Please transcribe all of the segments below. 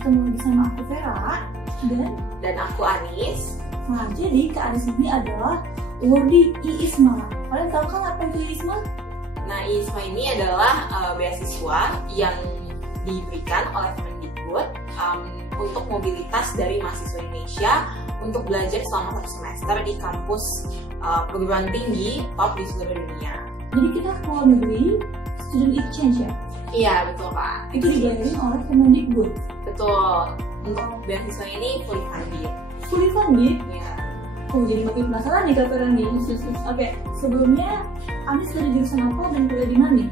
ketemu lagi sama aku Vera dan aku Anis. Nah, jadi Kak Anis ini adalah awardee IISMA. Kalian tahu kan apa itu IISMA? Nah, IISMA ini adalah beasiswa yang diberikan oleh Kemendikbud untuk mobilitas dari mahasiswa Indonesia untuk belajar selama 1 semester di kampus perguruan tinggi top di seluruh dunia. Jadi kita ke luar negeri, student exchange ya? Iya, betul Kak. Itu dibayarin oleh Kemendikbud? Betul. Untuk beasiswa ini fully funded. Fully funded? Iya. Oh, jadi makin penasaran nih Kak Vera nih. Oke, sebelumnya Anis dari jurusan apa dan kuliah di mana nih?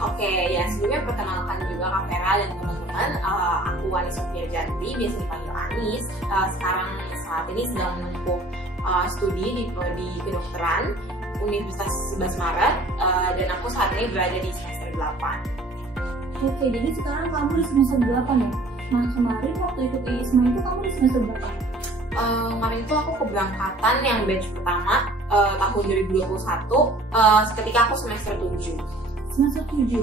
Oke, ya sebelumnya perkenalkan juga Kak Vera dan teman-teman. Aku Anis Sofia Janti, biasa dipanggil Anis. Sekarang saat ini sedang menempuh studi di kedokteran Universitas 11 Maret dan aku saat ini berada di semester 8. Oke, jadi sekarang kamu di semester 8 ya? Nah, kemarin waktu ikut IISMA itu kamu di semester berapa? Kemarin itu aku keberangkatan yang batch pertama tahun 2021 ketika aku semester 7. Semester 7?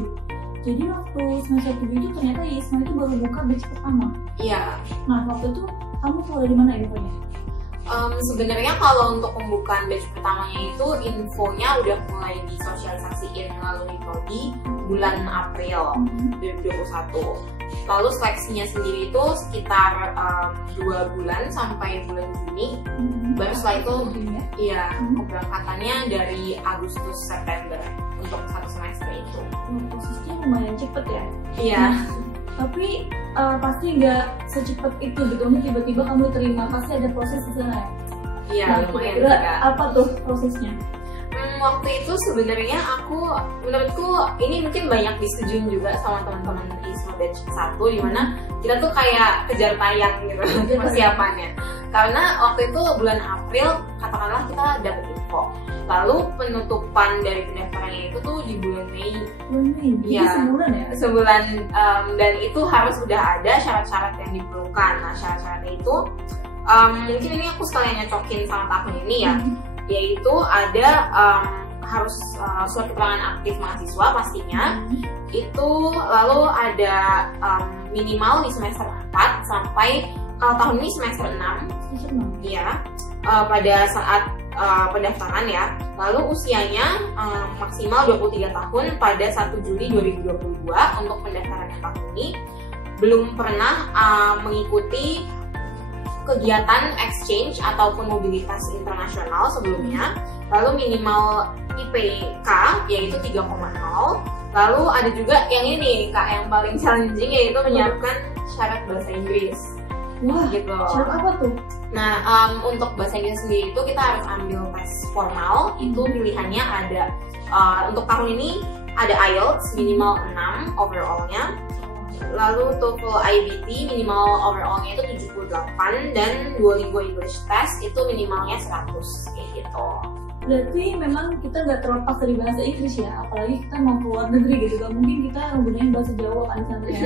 Jadi waktu semester 7 itu ternyata IISMA itu baru buka batch pertama? Iya. Nah, waktu itu kamu keluar dari mana infonya? Sebenarnya kalau untuk pembukaan batch pertamanya itu infonya udah mulai disosialisasiin melalui prodi bulan April 2021. Lalu seleksinya sendiri itu sekitar 2 bulan sampai bulan Juni. Baru setelah itu iya keberangkatannya dari Agustus September untuk 1 semester itu. Prosesnya lumayan cepet ya? Iya. Tapi pasti nggak secepat itu gitu, tiba-tiba kamu terima, pasti ada proses di sana ya? Iya, nah, lumayan kira-kira juga. apa tuh prosesnya? Waktu itu sebenarnya menurutku ini mungkin banyak disetujuin juga sama teman-teman di batch 1, dimana kita tuh kayak kejar tayang gitu persiapannya. Karena waktu itu bulan April katakanlah kita dapet info, lalu penutupan dari pendaftarannya itu tuh di bulan Mei. Iya, sebulan ya? Sebulan, dan itu harus udah ada syarat-syarat yang diperlukan. Nah, syarat-syaratnya itu mungkin ini aku sekalian nyocokin sama tahun ini ya, yaitu ada harus surat keterangan aktif mahasiswa pastinya, itu lalu ada minimal di semester 4 sampai kalau tahun ini semester 6 ya, pada saat pendaftaran ya. Lalu usianya maksimal 23 tahun pada 1 Juli 2022 untuk pendaftaran yang tahun ini. Belum pernah mengikuti kegiatan exchange ataupun mobilitas internasional sebelumnya. Lalu minimal IPK yaitu 3,0. Lalu ada juga yang ini Kak, yang paling challenging yaitu menyiapkan syarat bahasa Inggris. Wah, gitu. Syarat apa tuh? Nah, untuk bahasa Inggris sendiri itu kita harus ambil tes formal. Itu pilihannya ada untuk tahun ini ada IELTS minimal 6 overall-nya. Lalu TOEFL IBT minimal overall-nya itu 78 dan Duolingo English Test itu minimalnya 100 kayak gitu. Berarti memang kita nggak terlepas dari bahasa Inggris ya, apalagi kita mau keluar negeri gitu, gak mungkin kita menggunakan bahasa Jawa kan misalnya.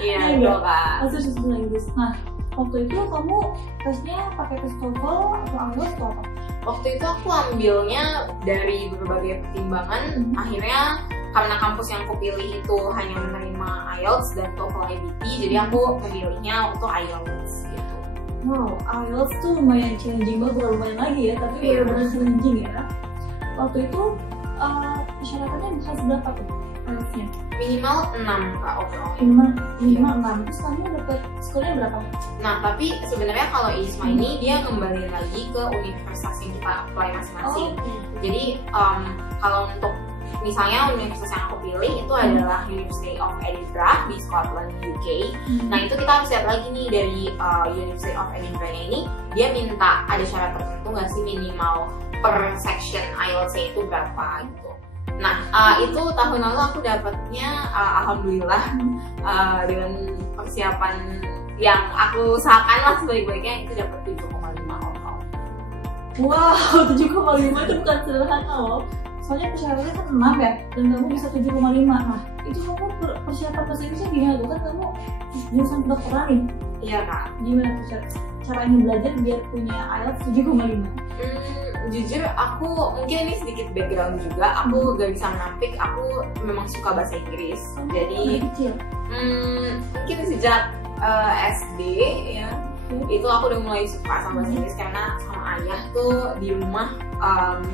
Iya, betul Kak. Harus bahasa Inggris. Nah, waktu itu kamu tesnya pakai tes TOEFL atau IELTS atau apa? Waktu itu aku ambilnya dari berbagai pertimbangan, akhirnya karena kampus yang aku pilih itu hanya menerima IELTS dan TOEFL IBT, jadi aku memilihnya untuk IELTS gitu. Wow, IELTS tuh lumayan challenging banget, bukan lumayan lagi ya, tapi benar-benar challenging ya. Waktu itu persyaratannya harus berapa tuh IELTS-nya? Minimal 6 Kak overall. Minimal 6, terus kamu dapat skornya berapa? Nah, tapi sebenarnya kalau IISMA ini dia kembali lagi ke universitas yang kita apply masing-masing. Jadi kalau untuk misalnya universitas yang aku pilih itu adalah University of Edinburgh di Scotland, UK. Nah, itu kita harus lihat lagi nih dari University of Edinburgh ini, dia minta ada syarat tertentu nggak sih minimal per section IELTS-nya itu berapa gitu. Nah, itu tahun lalu aku dapatnya alhamdulillah dengan persiapan yang aku usahakan lah sebaik-baiknya itu dapat 7,5 overall. Wow, 7,5 itu bukan sederhana loh. Soalnya persyaratannya kan 6 ya, dan kamu bisa 7,5. Nah, itu kamu persiapan bahasa Inggrisnya gimana tuh? Kan kamu jurusan kedokteran nih. Iya Kak. Gimana tuh caranya belajar biar punya IELTS 7,5? Jujur aku mungkin ini sedikit background juga, aku gak bisa menampik, aku memang suka bahasa Inggris. Jadi kecil. mungkin sejak SD ya, itu aku udah mulai suka sama bahasa Inggris karena sama ayah tuh di rumah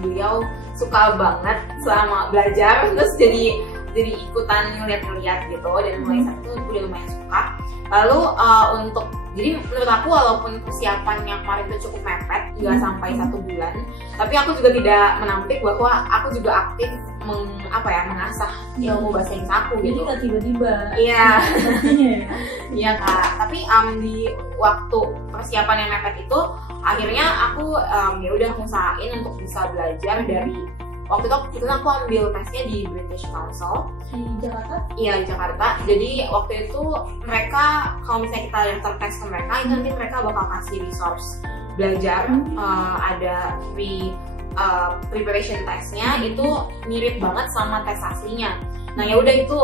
beliau suka banget selama belajar, terus jadi ikutan ngeliat-ngeliat gitu, dan mulai saat itu udah lumayan suka. Lalu jadi menurut aku walaupun persiapannya kemarin itu cukup mepet, nggak sampai 1 bulan, tapi aku juga tidak menampik bahwa aku juga aktif mengasah ilmu bahasa Inggris aku gitu. Jadi nggak tiba-tiba. Iya. Iya Kak. Tapi di waktu persiapan yang mepet itu, akhirnya aku ya udah ngusahain untuk bisa belajar dari waktu itu aku ambil tesnya di British Council di Jakarta. Iya, di Jakarta. Jadi waktu itu mereka, kalau misalnya kita daftar tes ke mereka, itu nanti mereka bakal kasih resource belajar. Ada preparation testnya itu mirip banget sama tes aslinya. Nah ya udah, itu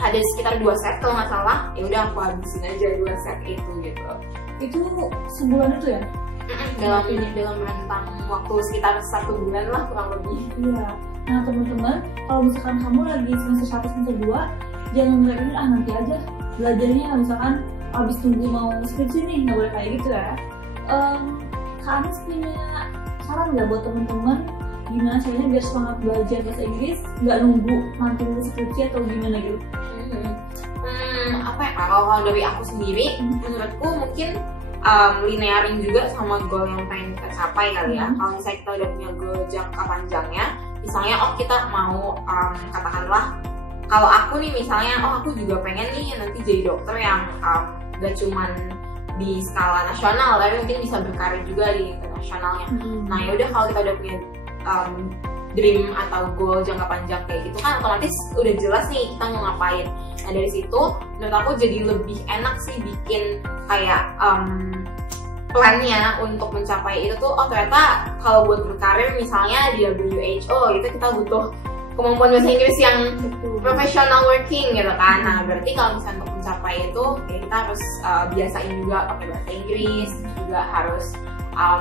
ada sekitar 2 set kalau nggak salah. Ya udah aku habisin aja 2 set itu gitu. Itu sebulan itu ya? Dalam rentang waktu sekitar 1 bulan lah kurang lebih. Iya. Nah teman-teman, kalau misalkan kamu lagi semester 1 semester 2, jangan ngelakuin nanti aja belajarnya, misalkan abis tunggu mau skripsi nih, nggak boleh kayak gitu ya. Kak Anis punya saran nggak buat teman-teman gimana caranya biar semangat belajar bahasa Inggris, nggak nunggu nanti skripsi atau gimana gitu? Apa ya, kalau dari aku sendiri, menurutku mungkin linearin juga sama goal yang pengen kita capai kali ya. Kalau misalnya kita udah punya goal jangka panjangnya, misalnya kita mau katakanlah, kalau aku nih misalnya, aku juga pengen nih nanti jadi dokter yang gak cuman di skala nasional, tapi mungkin bisa berkarir juga di internasionalnya. Nah ya udah, kalau kita udah punya dream atau goal jangka panjang kayak gitu kan, otomatis udah jelas nih kita mau ngapain. Nah dari situ menurut aku jadi lebih enak sih bikin kayak plannya untuk mencapai itu tuh. Ternyata kalau buat berkarir misalnya di WHO itu kita butuh kemampuan bahasa Inggris yang professional working gitu kan. Nah berarti kalau misalnya untuk mencapai itu ya kita harus biasain juga pakai bahasa Inggris, juga harus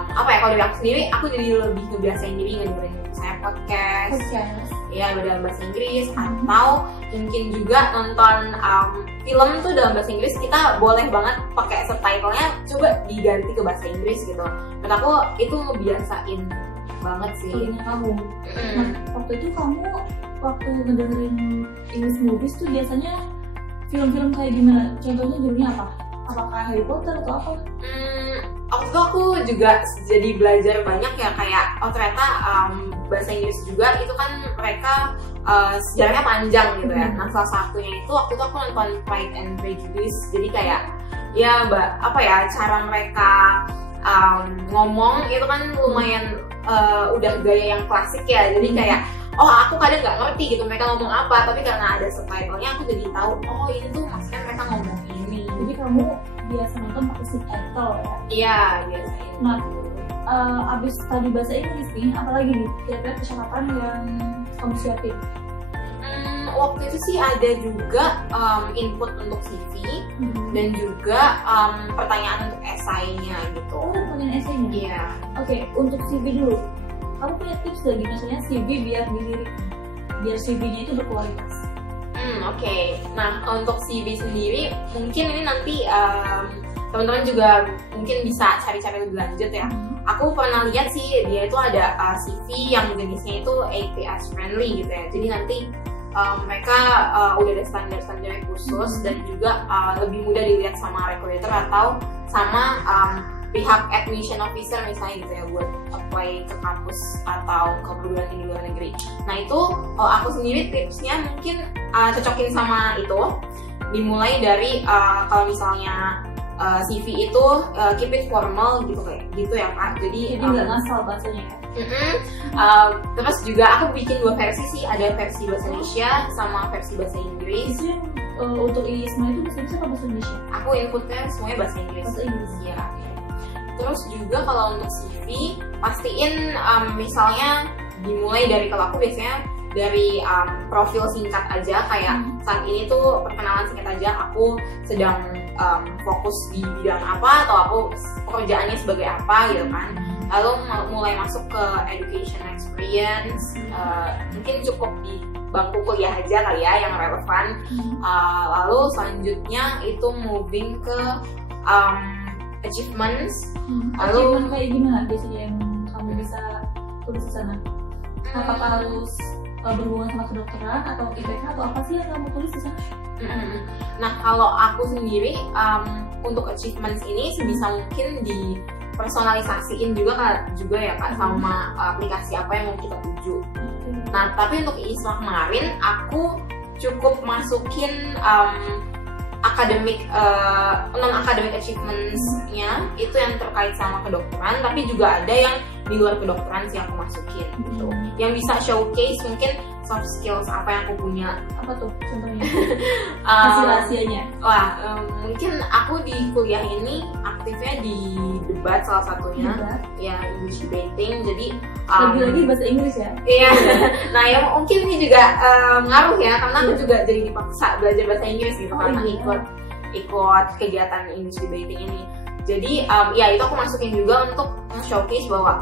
kalau dari aku sendiri, aku jadi lebih ngebiasain diri ngedengerin saya podcast ya dalam bahasa Inggris, atau mungkin juga nonton film tuh dalam bahasa Inggris. Kita boleh banget pakai subtitlenya coba diganti ke bahasa Inggris gitu. Menurut aku itu ngebiasain banget sih. Kamu. Nah, waktu ngedengerin English movies tuh biasanya film-film kayak gimana? Contohnya judulnya apa? Apakah Harry Potter atau apa? Waktu itu aku juga jadi belajar banyak ya, kayak ternyata bahasa Inggris juga itu kan mereka sejarahnya panjang gitu ya. Nah salah satunya itu waktu itu aku nonton Pride and Prejudice. Jadi kayak ya cara mereka ngomong itu kan lumayan udah gaya yang klasik ya. Jadi kayak aku kadang nggak ngerti gitu mereka ngomong apa, tapi karena ada subtitlenya aku jadi tahu ini tuh maksudnya mereka ngomong ini. Jadi kamu biasa nonton pakai subtitle ya? Iya, biasa. Nah, abis tadi bahasa Inggris nih, apalagi nih kira-kira persyaratan yang kamu siapin? Waktu itu sih ada juga input untuk CV dan juga pertanyaan untuk esainya gitu. Pertanyaan esainya? Iya. Oke, untuk CV dulu. Kamu punya tips lagi, misalnya CV biar dilirik, biar CV-nya itu berkualitas? Oke. Nah, untuk CV sendiri mungkin ini nanti teman-teman juga mungkin bisa cari-cari lebih lanjut ya. Aku pernah lihat sih dia itu ada CV yang jenisnya itu APS friendly gitu ya. Jadi nanti mereka udah ada standar-standar khusus dan juga lebih mudah dilihat sama recruiter atau sama pihak admission officer misalnya gitu ya, buat apply ke kampus atau ke perguruan tinggi luar negeri. Nah itu kalau aku sendiri tipsnya mungkin cocokin sama itu, dimulai dari kalau misalnya CV itu keep it formal gitu ya Kak. Jadi nggak ngasal bahasanya ya. Terus juga aku bikin 2 versi sih, ada versi bahasa Indonesia sama versi bahasa Inggris. Itu untuk ISMA itu bahasa Inggris atau bahasa Indonesia? Aku inputnya semuanya bahasa Inggris. Bahasa Inggris ya. Terus juga kalau untuk CV pastiin misalnya dimulai dari, kalau aku biasanya dari profil singkat aja, kayak saat ini tuh perkenalan singkat aja, aku sedang fokus di bidang apa atau aku pekerjaannya sebagai apa gitu kan. Lalu mulai masuk ke education experience, mungkin cukup di bangku kuliah aja kali ya yang relevan. Lalu selanjutnya itu moving ke achievements. Achievement kayak gimana biasanya yang kamu bisa tulis di sana? Apakah harus berhubungan sama kedokteran atau IPK atau apa sih yang kamu tulis di sana? Nah kalau aku sendiri untuk achievements ini sebisa mungkin dipersonalisasiin juga ya Kak sama aplikasi apa yang mau kita tuju. Nah tapi untuk ISMA kemarin aku cukup masukin akademik non akademik achievementsnya itu yang terkait sama kedokteran, tapi juga ada yang di luar kedokteran sih aku masukin gitu. Yang bisa showcase mungkin soft skills apa yang aku punya. Apa tuh contohnya? Rahasianya? Wah, mungkin aku di kuliah ini aktifnya di debat salah satunya. Ya, English debating. Jadi lagi-lagi bahasa Inggris ya? Iya. Nah, ya mungkin ini juga ngaruh ya, karena aku juga jadi dipaksa belajar bahasa Inggris gitu karena ikut kegiatan English debating ini. Jadi ya itu aku masukin juga untuk showcase bahwa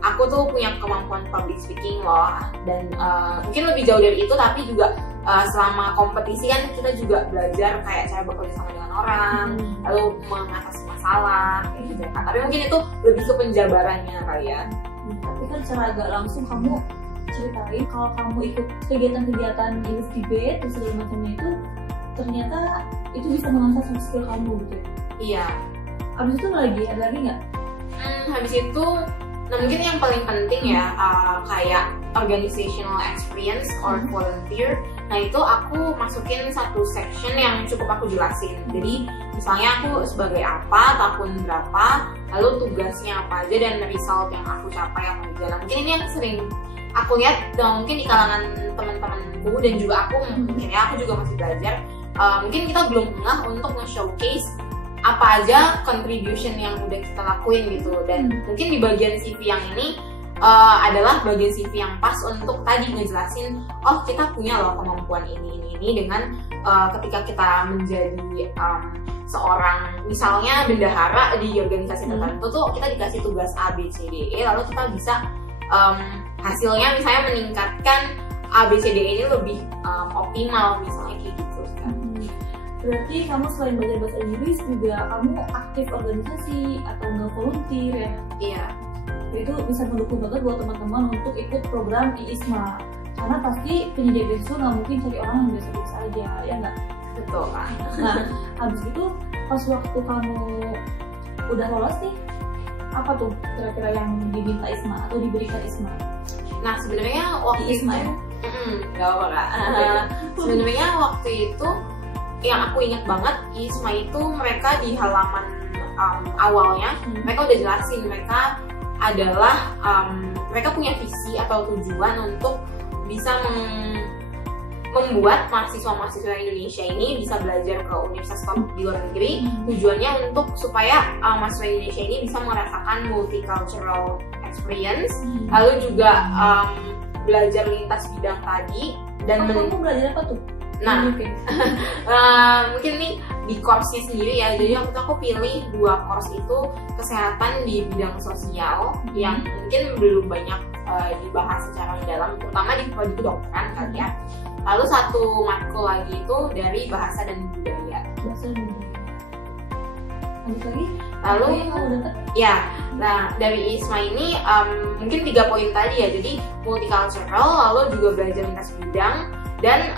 aku tuh punya kemampuan public speaking loh, dan mungkin lebih jauh dari itu, tapi juga selama kompetisi kan kita juga belajar kayak cara bekerja sama dengan orang, lalu mengatasi masalah kayak gitu kan. Tapi mungkin itu lebih ke penjabarannya kali ya. Tapi kan secara agak langsung kamu ceritain kalau kamu ikut kegiatan-kegiatan English debate dan segala macamnya itu ternyata itu bisa mengasah soft skill kamu gitu ya? Iya. Abis itu ada lagi nggak? Habis itu, nah mungkin yang paling penting ya kayak organizational experience or volunteer. Nah itu aku masukin satu section yang cukup aku jelasin. Jadi misalnya aku sebagai apa, tahun berapa, lalu tugasnya apa aja, dan result yang aku capai apa aja. Mungkin ini yang sering aku lihat dan mungkin di kalangan teman-temanku dan juga aku mungkin ya aku juga masih belajar. Mungkin kita belum pernah untuk nge-showcase apa aja contribution yang udah kita lakuin gitu, dan mungkin di bagian CV yang ini adalah bagian CV yang pas untuk tadi ngejelasin kita punya loh kemampuan ini dengan ketika kita menjadi seorang misalnya bendahara di organisasi tertentu tuh kita dikasih tugas A, B, C, D, E, lalu kita bisa hasilnya misalnya meningkatkan A, B, C, D, E ini lebih optimal misalnya kayak gitu kan. Berarti kamu selain belajar bahasa Inggris juga kamu aktif organisasi atau nggak volunteer ya? Iya. Itu bisa mendukung banget buat teman-teman untuk ikut program ISMA, karena pasti penyedia beasiswa nggak mungkin cari orang yang biasa-biasa aja, ya nggak? Betul kan. Nah, habis itu pas waktu kamu udah lolos nih, apa tuh kira-kira yang diminta ISMA atau diberikan ISMA? Nah sebenarnya waktu ISMA itu nggak apa Kak. Sebenarnya waktu itu yang aku ingat banget, ISMA itu mereka di halaman awalnya mereka udah jelasin mereka adalah mereka punya visi atau tujuan untuk bisa membuat mahasiswa-mahasiswa Indonesia ini bisa belajar ke universitas top di luar negeri. Tujuannya untuk supaya mahasiswa Indonesia ini bisa merasakan multicultural experience, lalu juga belajar lintas bidang tadi. Dan kamu belajar apa tuh? Nah, mungkin nih di course-nya sendiri ya. Jadi waktu itu aku pilih 2 course itu kesehatan di bidang sosial yang mungkin belum banyak dibahas secara mendalam, terutama di kedokteran kan ya. Lalu 1 matkul lagi itu dari bahasa dan budaya. Bahasa dan budaya. Lanjut lagi? Lalu ya, nah dari ISMA ini mungkin 3 poin tadi ya. Jadi multicultural, lalu juga belajar lintas bidang, dan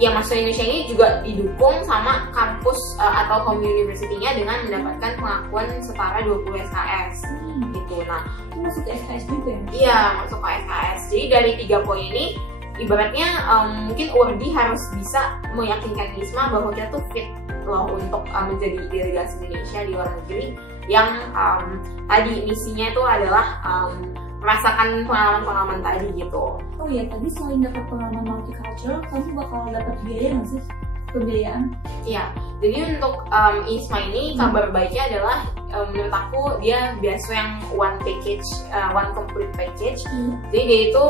ya mahasiswa Indonesia ini juga didukung sama kampus atau home university-nya dengan mendapatkan pengakuan setara 20 SKS gitu. Nah, itu masuk ke SKS juga ya? Iya, masuk ke SKS. Jadi dari 3 poin ini ibaratnya mungkin URDI harus bisa meyakinkan ISMA bahwa kita tuh fit loh untuk menjadi delegasi Indonesia di luar negeri yang tadi misinya itu adalah merasakan pengalaman-pengalaman tadi gitu. Oh iya, tadi selain dapat pengalaman multicultural, kamu bakal dapat biaya nggak sih? Pembiayaan? Iya, jadi untuk ISMA ini kabar baiknya adalah menurut aku dia beasiswa yang one complete package. Jadi dia itu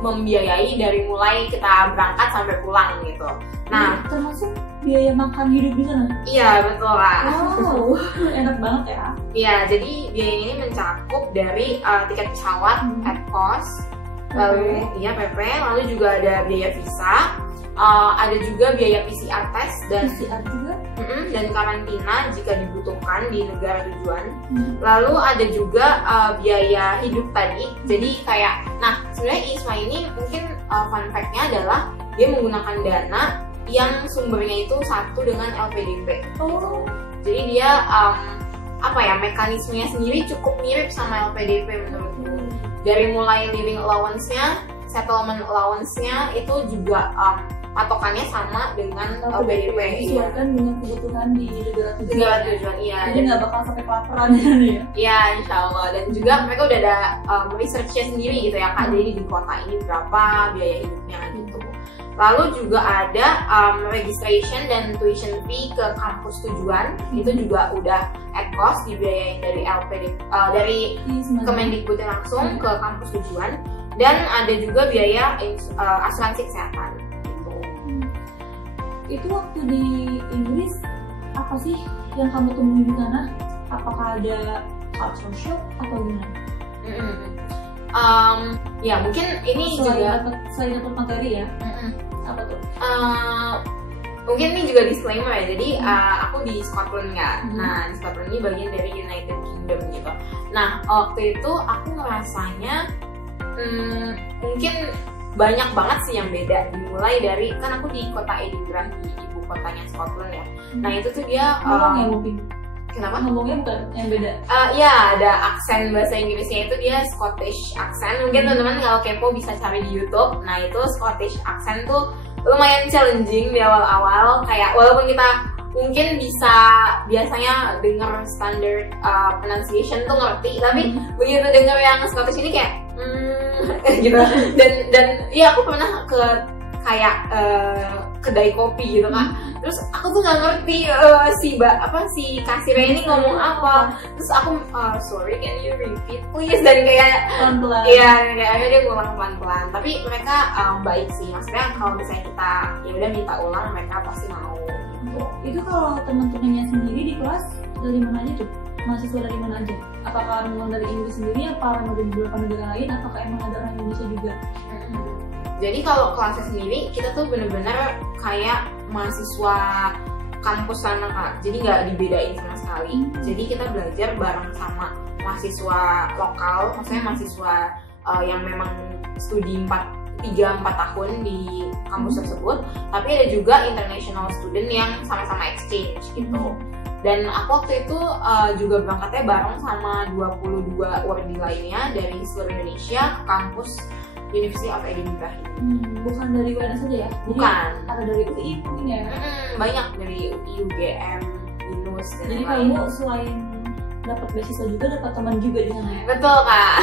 membiayai dari mulai kita berangkat sampai pulang gitu. Nah, termasuk biaya makan hidup di sana? Iya, betul Kak. Wow, enak banget ya. Iya, jadi biaya ini mencakup dari tiket pesawat at cost, lalu iya PP, lalu juga ada biaya visa, ada juga biaya PCR test dan PCR juga. Dan karantina jika dibutuhkan di negara tujuan. Lalu ada juga biaya hidup tadi. Jadi kayak, nah sebenarnya ISMA ini mungkin fun fact-nya adalah dia menggunakan dana yang sumbernya itu satu dengan LPDP. Oh. Jadi dia mekanismenya sendiri cukup mirip sama LPDP menurutku. Dari mulai living allowance-nya, settlement allowance-nya itu juga patokannya sama dengan LPDP. Disesuaikan dengan kebutuhan di negara tujuan. Negara tujuan, iya. Jadi nggak bakal sampai kelaparan ya. Iya, insya Allah. Dan juga mereka udah ada research-nya sendiri gitu ya Kak. Jadi di kota ini berapa biaya hidupnya gitu. Lalu juga ada registration dan tuition fee ke kampus tujuan. Itu juga udah at cost dibiayain dari dari Kemendikbud langsung ke kampus tujuan. Dan ada juga biaya asuransi kesehatan. Itu waktu di Inggris apa sih yang kamu temui di sana? Apakah ada culture shock atau gimana? Ya mungkin ini juga selain dapat materi ya. Apa tuh? Mungkin ini juga disclaimer ya. Jadi aku di Scotland kan. Nah di Scotland ini bagian dari United Kingdom gitu. Nah waktu itu aku ngerasanya mungkin banyak banget sih yang beda. Dimulai dari, kan aku di kota Edinburgh, di ibu kotanya Scotland ya. Nah itu tuh dia ngomongnya mungkin. Kenapa? Ngomongnya bukan yang beda. Ya ada aksen bahasa Inggrisnya itu dia Scottish accent. Mungkin teman-teman kalau kepo bisa cari di YouTube. Nah itu Scottish accent tuh lumayan challenging di awal-awal. Kayak walaupun kita mungkin bisa biasanya dengar standard pronunciation tuh ngerti, tapi begitu dengar yang Scottish ini kayak gitu. Dan ya aku pernah ke kayak kedai kopi gitu kan. Terus aku tuh nggak ngerti si kasirnya ini ngomong apa. Terus aku sorry, can you repeat please? Dan kayak pelan-pelan. Iya, kayaknya dia ngulang pelan-pelan. Tapi mereka baik sih. Maksudnya kalau misalnya kita ya udah minta ulang, mereka pasti mau. Gitu. Itu kalau teman-temannya sendiri di kelas dari mana aja tuh? Mahasiswa dari mana aja? Apakah memang dari Inggris sendiri, apa dari beberapa negara lain, apakah emang ada orang Indonesia juga? Jadi kalau kelasnya sendiri, kita tuh bener-bener kayak mahasiswa kampus sana Kak. Jadi nggak dibedain sama sekali. Jadi kita belajar bareng sama mahasiswa lokal, maksudnya mahasiswa yang memang studi 3-4 tahun di kampus tersebut. Tapi ada juga international student yang sama-sama exchange gitu. Dan aku waktu itu juga berangkatnya bareng sama 22 wardi lainnya dari seluruh Indonesia ke kampus University of Edinburgh. Bukan dari UNS saja ya? Bukan. Jadi, ada dari UI mungkin ya? Banyak dari UI, UGM, BINUS dan jadi kamu selain dapat beasiswa juga dapat teman juga di sana ya? Betul Kak.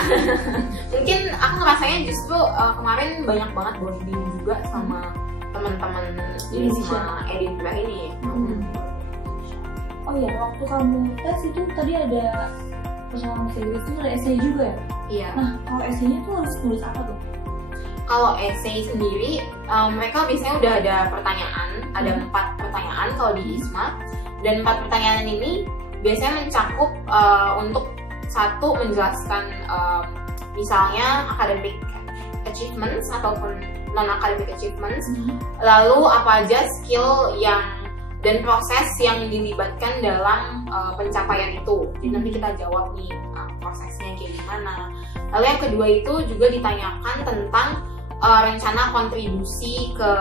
Mungkin aku ngerasanya justru kemarin banyak banget bonding juga sama teman-teman Indonesia Edinburgh ini. Oh iya, waktu kamu tes itu tadi ada persoalan bahasa Inggris itu ada essay juga ya? Iya. Nah, kalau essay-nya tuh harus tulis apa tuh? Kalau essay sendiri, mereka biasanya udah ada pertanyaan, ada 4 pertanyaan kalau di ISMA. Dan 4 pertanyaan ini biasanya mencakup untuk satu menjelaskan misalnya academic achievements ataupun non-academic achievements, lalu apa aja skill yang dan proses yang dilibatkan dalam pencapaian itu. Jadi nanti kita jawab nih prosesnya kayak gimana. Lalu yang kedua itu juga ditanyakan tentang rencana kontribusi ke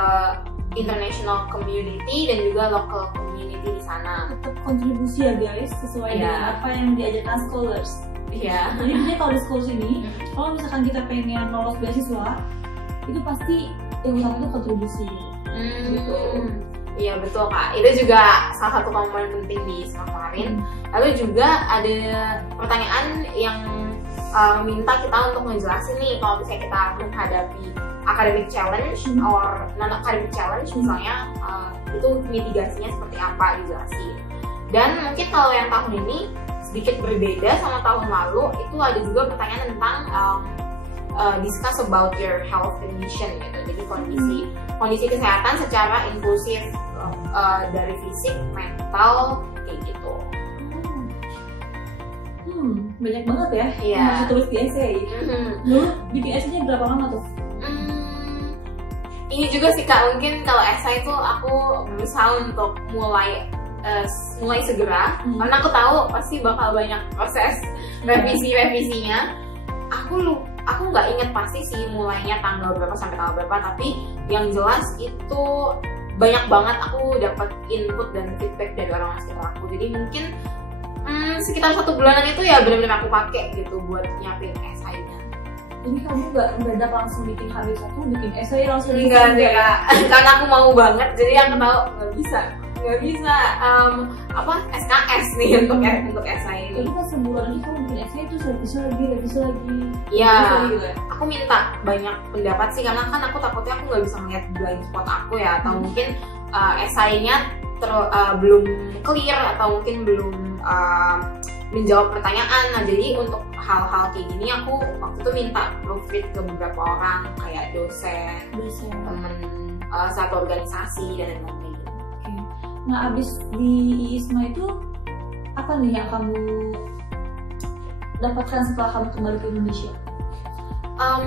international community dan juga local community di sana. Tetap kontribusi ya guys, sesuai dengan apa yang diajarkan scholars. Iya. Jadi biasanya kalau di school sini, kalau misalkan kita pengen lolos beasiswa, itu pasti yang utama itu kontribusi. Gitu. Iya betul Kak, itu juga salah satu komponen penting di ISMA kemarin. Lalu juga ada pertanyaan yang meminta kita untuk ngejelasin nih kalau misalnya kita menghadapi academic challenge or non-academic challenge misalnya, itu mitigasinya seperti apa dijelasin. Dan mungkin kalau yang tahun ini sedikit berbeda sama tahun lalu, itu ada juga pertanyaan tentang discuss about your health condition gitu. Jadi kondisi kesehatan secara inklusif dari fisik, mental kayak gitu. banyak banget ya Iya. yang harus tulis di essay. Dulu bikin essaynya berapa lama tuh? Ini juga sih Kak, mungkin kalau essay itu aku berusaha untuk mulai segera, karena aku tahu pasti bakal banyak proses revisinya. Aku nggak inget pasti sih mulainya tanggal berapa sampai tanggal berapa, tapi yang jelas itu banyak banget aku dapat input dan feedback dari orang sekitar aku. Jadi mungkin sekitar 1 bulanan itu ya benar-benar aku pakai gitu buat nyiapin essay-nya. Jadi kamu nggak mendadak langsung bikin habis satu, bikin essay langsung? Enggak deh Kak, karena aku mau banget, jadi aku tahu nggak bisa SKS nih untuk essay ini. Jadi kan sebulan ini kamu bikin essay itu revisi lagi. Iya, gitu ya? aku minta banyak pendapat sih, karena kan aku takutnya aku nggak bisa ngeliat blind spot aku ya, atau mungkin essay-nya belum clear, atau mungkin belum menjawab pertanyaan. Nah, jadi untuk hal-hal kayak gini aku waktu itu minta proofread ke beberapa orang, kayak dosen. Temen satu organisasi dan lain-lain. Nah, abis di ISMA itu apa nih yang kamu dapatkan setelah kamu kembali ke Indonesia?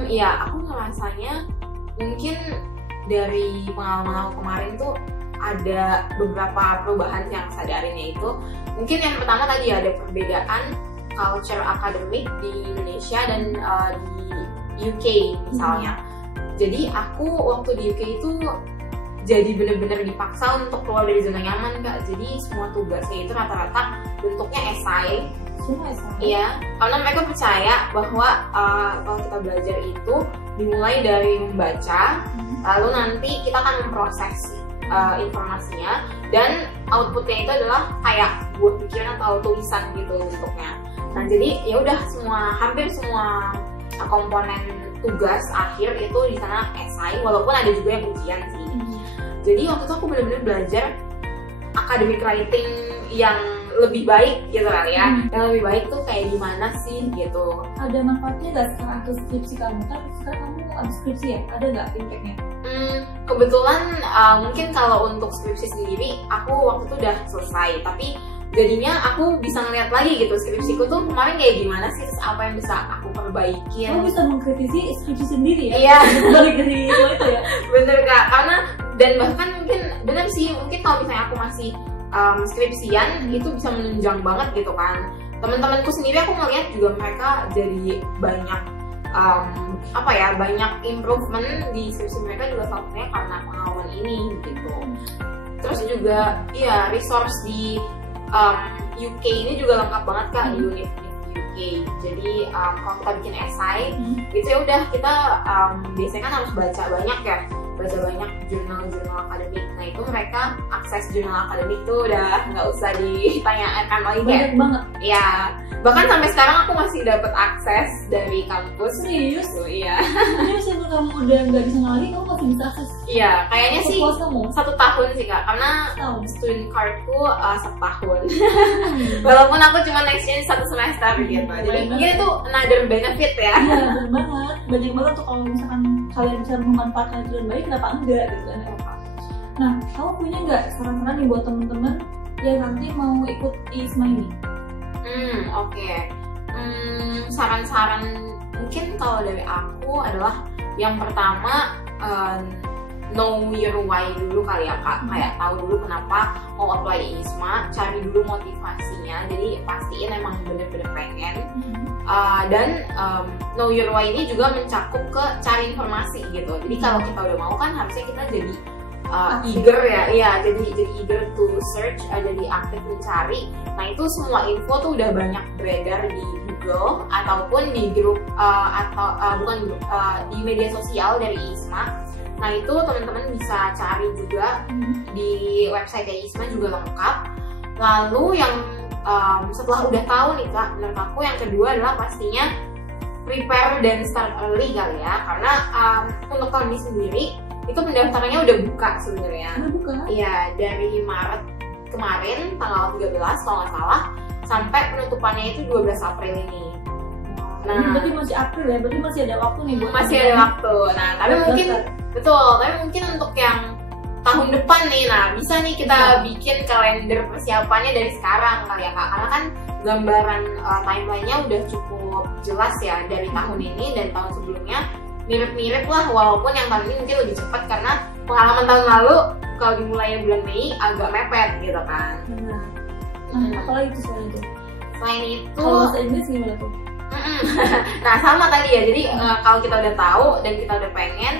Ya, aku ngerasanya mungkin dari pengalaman aku kemarin tuh ada beberapa perubahan yang sadarin, yaitu mungkin yang pertama tadi ada perbedaan culture akademik di Indonesia dan di UK misalnya. Jadi aku waktu di UK itu jadi bener-bener dipaksa untuk keluar dari zona nyaman Kak. Jadi semua tugasnya itu rata-rata bentuknya esai. Semua esai? Iya, karena mereka percaya bahwa kalau kita belajar itu dimulai dari membaca, lalu nanti kita akan memproses informasinya, dan outputnya itu adalah kayak buat pikiran atau tulisan gitu bentuknya. Nah, jadi ya udah hampir semua komponen tugas akhir itu di sana esai, walaupun ada juga yang ujian sih. Jadi waktu itu aku benar-benar belajar academic writing yang lebih baik gitu kali ya. Yang lebih baik tuh kayak gimana sih gitu. Ada manfaatnya nggak sekarang ke skripsi kamu? Kan sekarang kamu abis skripsi ya, ada nggak impactnya? Kebetulan mungkin kalau untuk skripsi sendiri aku waktu itu udah selesai, tapi jadinya aku bisa ngeliat lagi gitu skripsiku tuh kemarin kayak gimana sih, terus apa yang bisa aku perbaikin. Kamu bisa mengkritisi skripsi sendiri ya? Iya. Balik dari itu ya? Bener Kak, karena dan bahkan mungkin bener sih, mungkin kalau misalnya aku masih skripsian itu bisa menunjang banget gitu kan. Teman-temanku sendiri aku ngeliat juga mereka jadi banyak banyak improvement di skripsi mereka juga, salah satunya karena pengalaman ini gitu. Terus juga ya resource di UK ini juga lengkap banget Kak, di University UK. Jadi kalau kita bikin esai itu ya udah kita biasanya kan harus baca banyak jurnal-jurnal akademik. Nah, itu mereka akses jurnal akademik tuh udah nggak usah ditanyakan lagi banyak banget. Ya, bahkan sampai sekarang aku masih dapat akses dari kampus. Serius? Tuh, iya. Jadi meskipun kamu udah nggak bisa ngelari, kamu masih bisa akses? Iya, kayaknya sih kamu? 1 tahun sih Kak, karena student cardku 1 tahun. Walaupun aku cuma exchange 1 semester gitu. Jadi mungkin itu another benefit ya. Iya, benar banget. Banyak banget tuh kalau misalkan kalian bisa memanfaatkan itu dengan baik, kenapa enggak gitu kan. Nah, kamu punya nggak saran-saran nih buat temen-temen yang nanti mau ikut ISMA ini? Oke. Saran-saran mungkin kalau dari aku adalah yang pertama, know your why dulu kali ya Kak. Kayak tahu dulu kenapa mau apply ISMA, cari dulu motivasinya, jadi pastiin emang bener-bener pengen. Dan know your why ini juga mencakup ke cari informasi gitu. Jadi kalau kita udah mau kan harusnya kita jadi eager ya, iya, jadi eager to search, jadi aktif mencari. Nah, itu semua info tuh udah banyak beredar di Google ataupun di grup di media sosial dari ISMA. Nah, itu teman-teman bisa cari juga di website ISMA juga lengkap. Lalu yang setelah udah tahu nih Kak, menurut aku yang kedua adalah pastinya prepare dan start early kali ya, karena untuk tahun ini sendiri itu pendaftarannya udah buka sebenarnya. Udah buka? Iya, dari Maret kemarin tanggal 13 kalau nggak salah sampai penutupannya itu 12 April ini. Nah, berarti masih April ya, berarti masih ada waktu nih buat masih ada waktu. Nah, tapi mungkin betul, tapi mungkin untuk yang tahun depan nih, nah bisa nih kita bikin kalender persiapannya dari sekarang kali ya Kak, karena kan gambaran timelinenya udah cukup jelas ya dari tahun ini dan tahun sebelumnya mirip-mirip lah, walaupun yang tahun ini mungkin lebih cepat karena pengalaman tahun lalu kalau dimulai bulan Mei agak mepet gitu kan. Apalagi itu selain itu? Selain itu kalau bahasa Inggris gimana tuh? Nah sama tadi ya, jadi kalau kita udah tahu dan kita udah pengen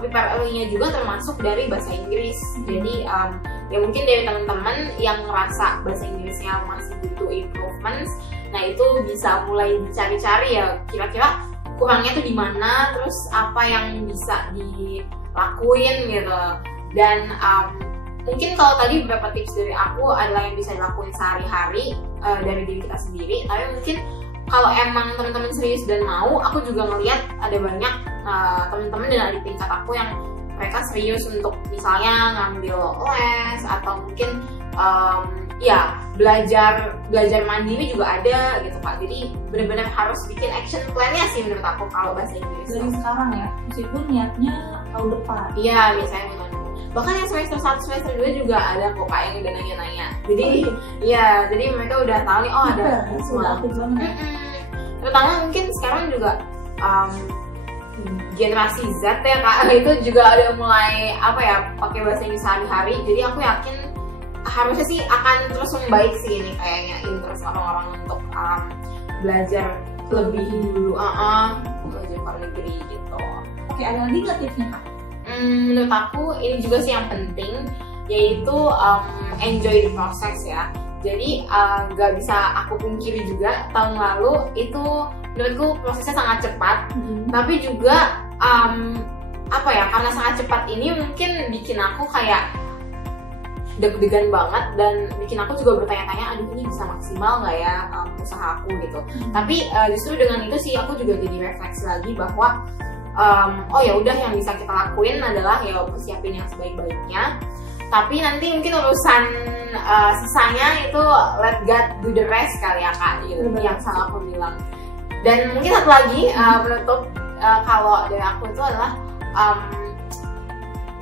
prepare early-nya juga termasuk dari bahasa Inggris. Jadi ya mungkin dari teman-teman yang ngerasa bahasa Inggrisnya masih butuh improvements, nah itu bisa mulai dicari-cari ya kira-kira kurangnya tuh di mana, terus apa yang bisa dilakuin gitu. Dan mungkin kalau tadi beberapa tips dari aku adalah yang bisa dilakuin sehari-hari dari diri kita sendiri, tapi mungkin kalau emang teman-teman serius dan mau, aku juga ngeliat ada banyak teman-teman dan adik tingkat aku yang mereka serius untuk misalnya ngambil les atau mungkin ya belajar mandiri juga ada gitu Kak. Jadi benar-benar harus bikin action plan-nya sih menurut aku kalau bahasa Inggris. Dari sekarang ya, meskipun niatnya tahun depan. Iya, biasanya tahun depan. Bahkan yang semester 1, semester 2 juga ada kok Kak yang udah nanya-nanya. Jadi iya, jadi mereka udah tahu nih ada sudah aktif banget. Terutama mungkin sekarang juga generasi Z ya Kak, itu juga ada mulai apa ya pakai bahasa Inggris sehari-hari. Jadi aku yakin harusnya sih akan terus membaik sih ini kayaknya interest orang-orang untuk belajar lebih dulu belajar luar negeri gitu. Oke, ada lagi nggak tipsnya Kak? Menurut aku ini juga sih yang penting, yaitu enjoy the process ya. Jadi gak bisa aku pungkiri juga tahun lalu itu menurutku prosesnya sangat cepat, tapi juga apa ya, karena sangat cepat ini mungkin bikin aku kayak deg-degan banget dan bikin aku juga bertanya-tanya, aduh ini bisa maksimal nggak ya usaha aku gitu. Tapi justru dengan itu sih aku juga jadi refleksi lagi bahwa oh ya udah, yang bisa kita lakuin adalah ya persiapin yang sebaik-baiknya. Tapi nanti mungkin urusan sisanya itu let God do the rest kali ya Kak, gitu. Yang salah aku bilang. Dan mungkin satu lagi menutup kalau dari aku itu adalah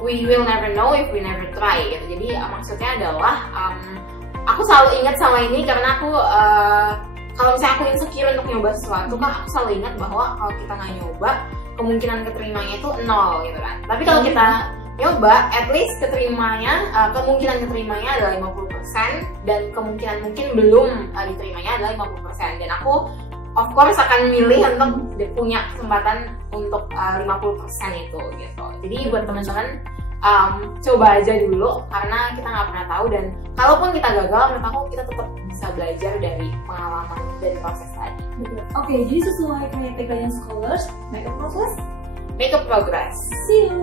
we will never know if we never try gitu. Jadi maksudnya adalah aku selalu ingat sama ini karena aku kalau misalnya aku insecure untuk nyoba sesuatu Kak, aku selalu ingat bahwa kalau kita nggak nyoba kemungkinan keterimanya itu 0 gitu kan. Tapi kalau kita nyoba, at least kemungkinan keterimanya adalah 50% dan kemungkinan mungkin belum diterimanya adalah 50%. Dan aku of course akan milih untuk punya kesempatan untuk 50% itu gitu. Jadi buat teman-teman coba aja dulu karena kita nggak pernah tahu, dan kalaupun kita gagal menurut aku kita tetap bisa belajar dari pengalaman dan proses tadi. Oke, jadi sesuai kayak teganya scholars, make a progress. Make a progress. See you.